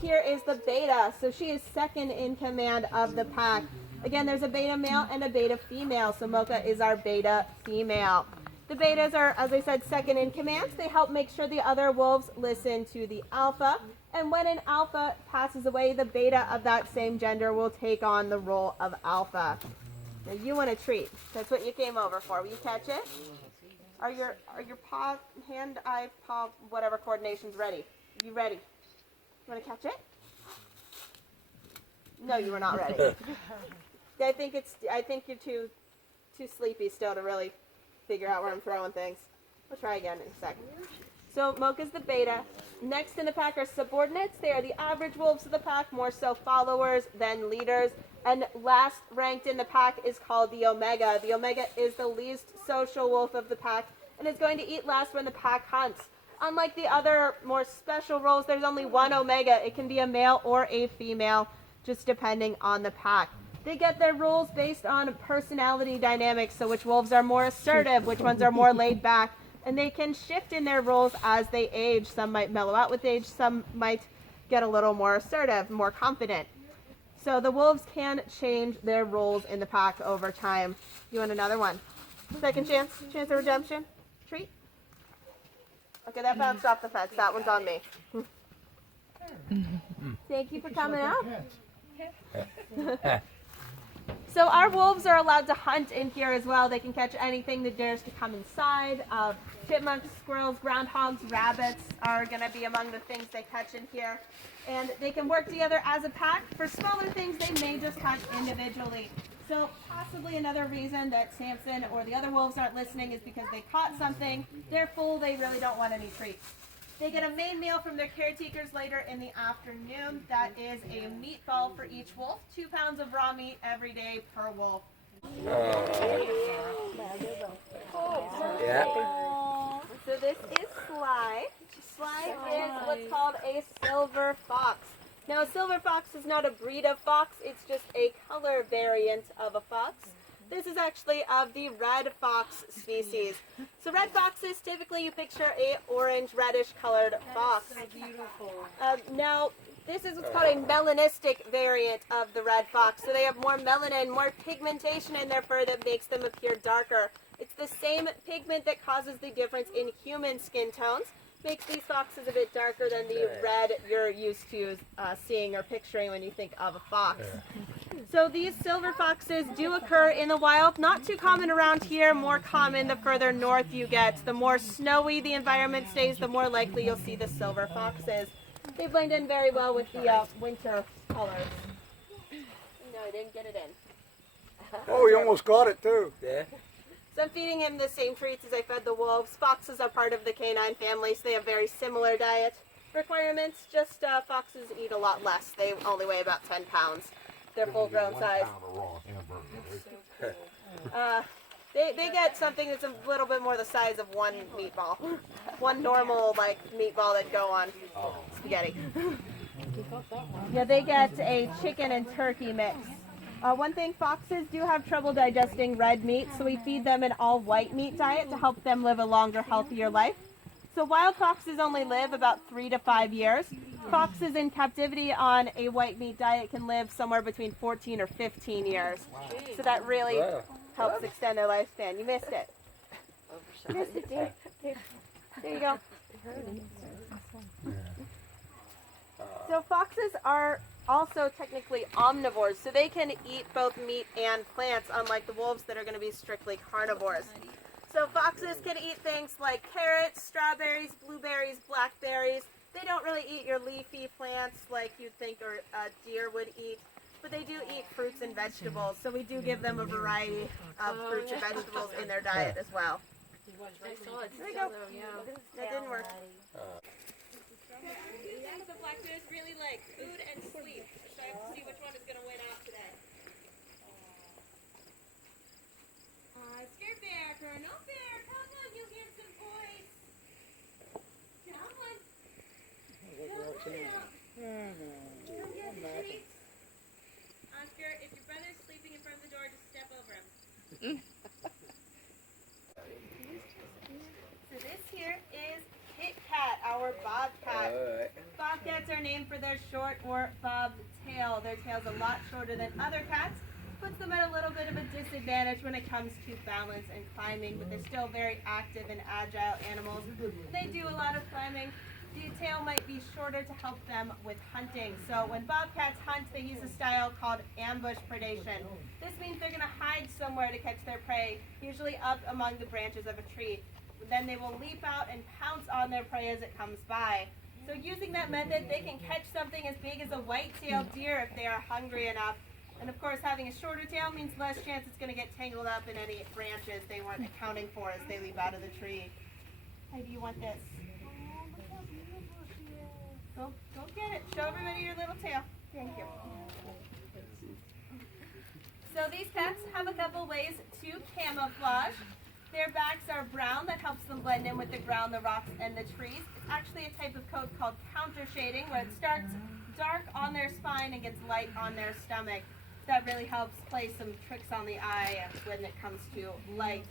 here is the beta. So she is second in command of the pack. Again, there's a beta male and a beta female. So Mocha is our beta female. The betas are, as I said, second in command. They help make sure the other wolves listen to the alpha. And when an alpha passes away, the beta of that same gender will take on the role of alpha. Now you want a treat. That's what you came over for. Will you catch it? Are your paw, hand, eye, paw, whatever coordinations ready? You ready? You want to catch it? No, you were not ready. I think you're too sleepy still to really figure out where I'm throwing things. We'll try again in a second. So Mocha's the beta. Next in the pack are subordinates. They are the average wolves of the pack, more so followers than leaders. And last ranked in the pack is called the omega. The omega is the least social wolf of the pack and is going to eat last when the pack hunts. Unlike the other more special roles, there's only one omega. It can be a male or a female, just depending on the pack. They get their roles based on personality dynamics, so which wolves are more assertive, which ones are more laid back, and they can shift in their roles as they age. Some might mellow out with age, some might get a little more assertive, more confident. So the wolves can change their roles in the pack over time. You want another one? Second chance of redemption? Treat? Okay, that bounced off the fence. That one's on me. Thank you for coming out. So our wolves are allowed to hunt in here as well. They can catch anything that dares to come inside. Chipmunks, squirrels, groundhogs, rabbits are going to be among the things they catch in here. And they can work together as a pack. For smaller things, they may just hunt individually. So possibly another reason that Samson or the other wolves aren't listening is because they caught something. They're full. They really don't want any treats. They get a main meal from their caretakers later in the afternoon. That is a meatball for each wolf. 2 pounds of raw meat every day per wolf. Yeah. So this is Sly. Sly is what's called a silver fox. Now a silver fox is not a breed of fox. It's just a color variant of a fox. This is actually of the red fox species. So red foxes, typically you picture a orange reddish colored fox. Beautiful. Now this is what's called a melanistic variant of the red fox. So they have more melanin, more pigmentation in their fur that makes them appear darker. It's the same pigment that causes the difference in human skin tones. Makes these foxes a bit darker than the red you're used to seeing or picturing when you think of a fox. So these silver foxes do occur in the wild, not too common around here, more common the further north you get. The more snowy the environment stays, the more likely you'll see the silver foxes. They blend in very well with the winter colors. No, I didn't get it in. Oh, you almost got it too. Yeah. So I'm feeding him the same treats as I fed the wolves. Foxes are part of the canine family, so they have very similar diet requirements. Just foxes eat a lot less. They only weigh about 10 pounds. They're full-grown size. They get something that's a little bit more the size of one meatball. One normal meatball that'd go on spaghetti. Yeah, they get a chicken and turkey mix. One thing, foxes do have trouble digesting red meat, so we feed them an all-white meat diet to help them live a longer, healthier life. So wild foxes only live about 3 to 5 years. Foxes in captivity on a white meat diet can live somewhere between 14 or 15 years. So that really helps extend their lifespan. You missed it. You missed it, dear. There you go. So foxes are also technically omnivores, so they can eat both meat and plants, unlike the wolves that are going to be strictly carnivores. So foxes can eat things like carrots, strawberries, blueberries, blackberries. They don't really eat your leafy plants like you'd think a deer would eat, but they do eat fruits and vegetables, so we do give them a variety of fruits and vegetables in their diet as well. There you go. That didn't work. The black bears really like food and sleep, so I have to see which one is going to win out today. Scared bear, Colonel Bear, come on, you handsome boys. Come on. Come get the treats. Oscar, if your brother's sleeping in front of the door, just step over him. So this here is Kit Kat, our bobcat. bobcats are named for their short or bob tail. Their tail's a lot shorter than other cats, puts them at a little bit of a disadvantage when it comes to balance and climbing, but they're still very active and agile animals. They do a lot of climbing. The tail might be shorter to help them with hunting. So when bobcats hunt, they use a style called ambush predation. This means they're going to hide somewhere to catch their prey, usually up among the branches of a tree. Then they will leap out and pounce on their prey as it comes by. So using that method, they can catch something as big as a white-tailed deer if they are hungry enough. And of course, having a shorter tail means less chance it's going to get tangled up in any branches they weren't accounting for as they leap out of the tree. Hey, do you want this? Go get it. Show everybody your little tail. Thank you. So these pets have a couple ways to camouflage. Their backs are brown, that helps them blend in with the ground, the rocks, and the trees. It's actually a type of coat called counter shading, where it starts dark on their spine and gets light on their stomach. That really helps play some tricks on the eye when it comes to light.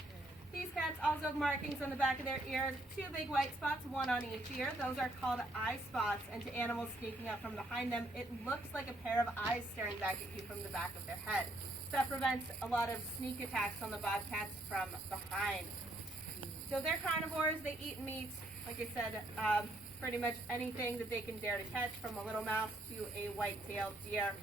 These cats also have markings on the back of their ears, 2 big white spots, 1 on each ear. Those are called eye spots, and to animals sneaking up from behind them, it looks like a pair of eyes staring back at you from the back of their head. That prevents a lot of sneak attacks on the bobcats from behind. So they're carnivores. They eat meat, like I said, pretty much anything that they can dare to catch, from a little mouse to a white-tailed deer.